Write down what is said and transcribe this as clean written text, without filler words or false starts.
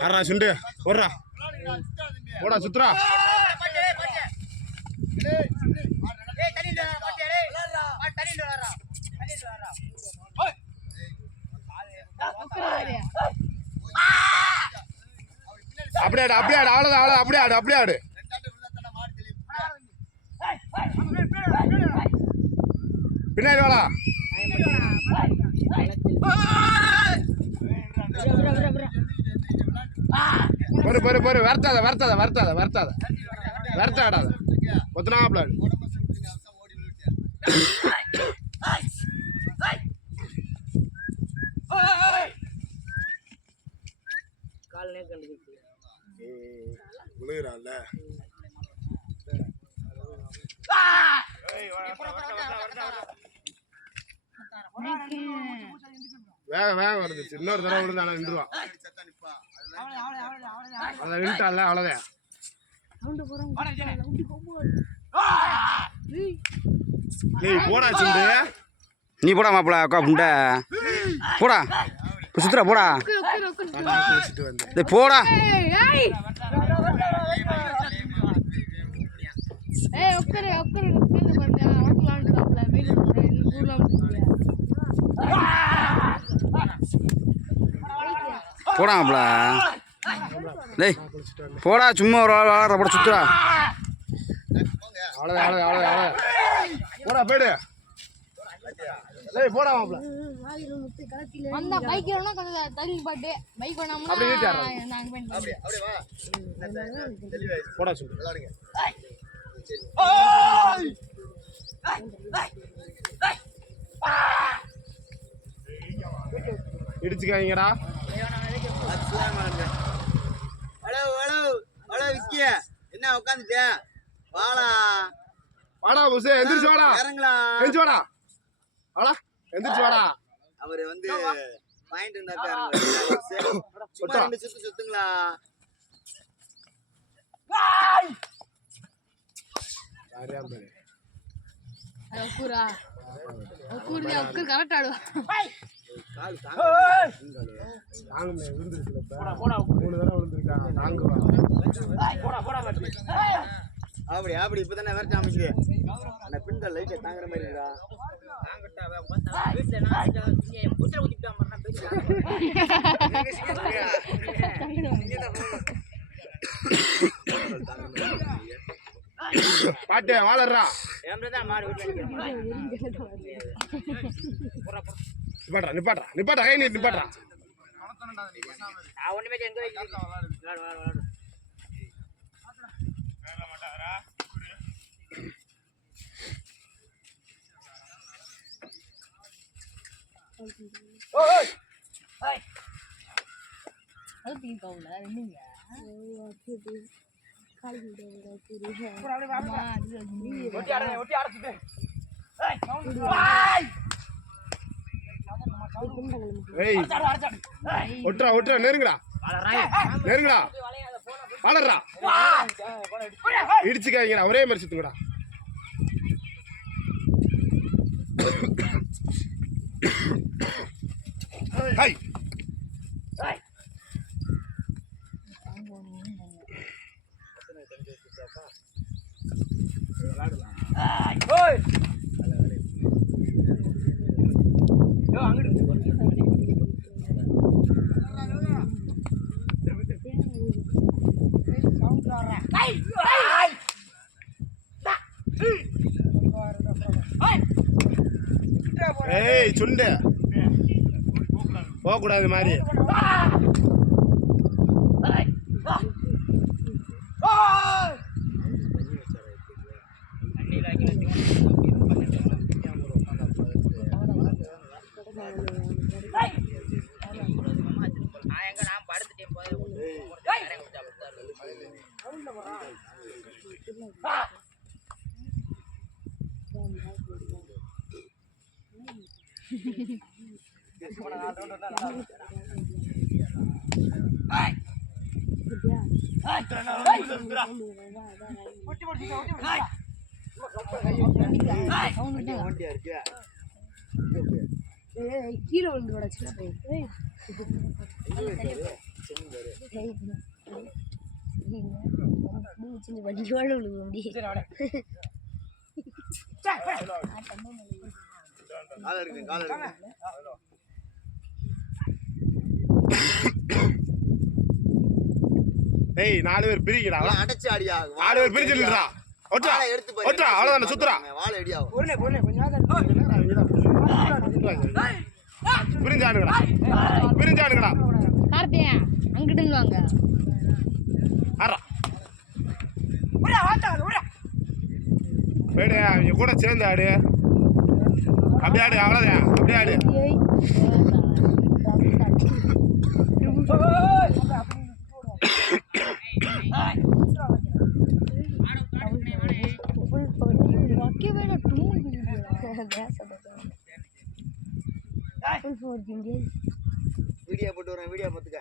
யாரா சுண்டு ஓடுறா ஓடா சுத்துறா அப்படியே ஆடு அப்படியே ஆடு அவ்வளோதான் அப்படியே ஆடு அப்படியே ஆடு பின்னாடி வாடா பொறு பொறு பொறு வரத்தாத வரத்தாத வரத்தாத வரத்தாத வரத்தாடாத ஒத்தனாப்ல விழுகிறான்ல வேக வேக வருது இன்னொரு தடவை விழுந்தானா நின்றுவான் அதை நின்ட்டான்ல அவ்வளோதான் போடா சுண்டு நீ போடா மாப்பிள அக்கா புண்டை போடா சுத்துறா போடா போடா போடா மாப்பிள டேய் போடா சும்மா ஒரு விளாட்ற போட சுத்துறா அவ்வளோதான் அவ்வளோதான் அவ்வளோதான் போடா போயிடு போடா மாப்பிள அந்த பைக் வேணா கொஞ்சம் தள்ளி பாட்டு பைக் வேணாம்னா நாங்க போடா சொல்லு விளையாடுங்க இடிச்சுக்காதீங்கடா என்ன உட்காந்துட்ட வாடா வாடா புசு எந்திரிச்சு வாடா இறங்களா எந்திரிச்சு வாடா வாடா எந்திரிச்சு வாடா அவரு வந்து பாயிண்ட் இருந்தா ரெண்டு சுத்து சுத்துங்களா கரெக்ட் ஆடுவா அப்படி அப்படி இப்பதானே வேற அமைக்குது அந்த பின்கள் லைட்டை தாங்குற மாதிரி இருக்கா பாட்டு வாழறா நிப்பாட்றா நிப்பாட்றா நிப்பாட்றா கை நீட்டு நிப்பாட்றா ஒட்டுறா ஒட்டுறா நெருங்கடா நெருங்கடா வளர்றா இடிச்சுக்காதீங்கடா ஒரே மாதிரி சுத்துங்கடா ஹாய் ஏய் சுண்டு போகக்கூடாது மாதிரி கீழே விழுந்து சின்ன வண்டியோட விழுவோம் கால இருக்கு கால இருக்கு டேய் 4 பேர் பிரிக்கடா அடைச்சு அடியா 4 பேர் பிரிச்சிடுறா ஒட்டா ஒட்டா அவ்வளவுதான் சுத்துறா வாளை அடியா பிரிஞ்சானுங்கடா கார்த்தியா அங்கிட்டு வாங்க ஆறா வேடு அவங்க கூட சேர்ந்து ஆடு அப்படியே ஆடு அவ்வளோதான் அப்படியே ஆடு வீடியோ போட்டு வரேன் வீடியோ பார்த்துக்க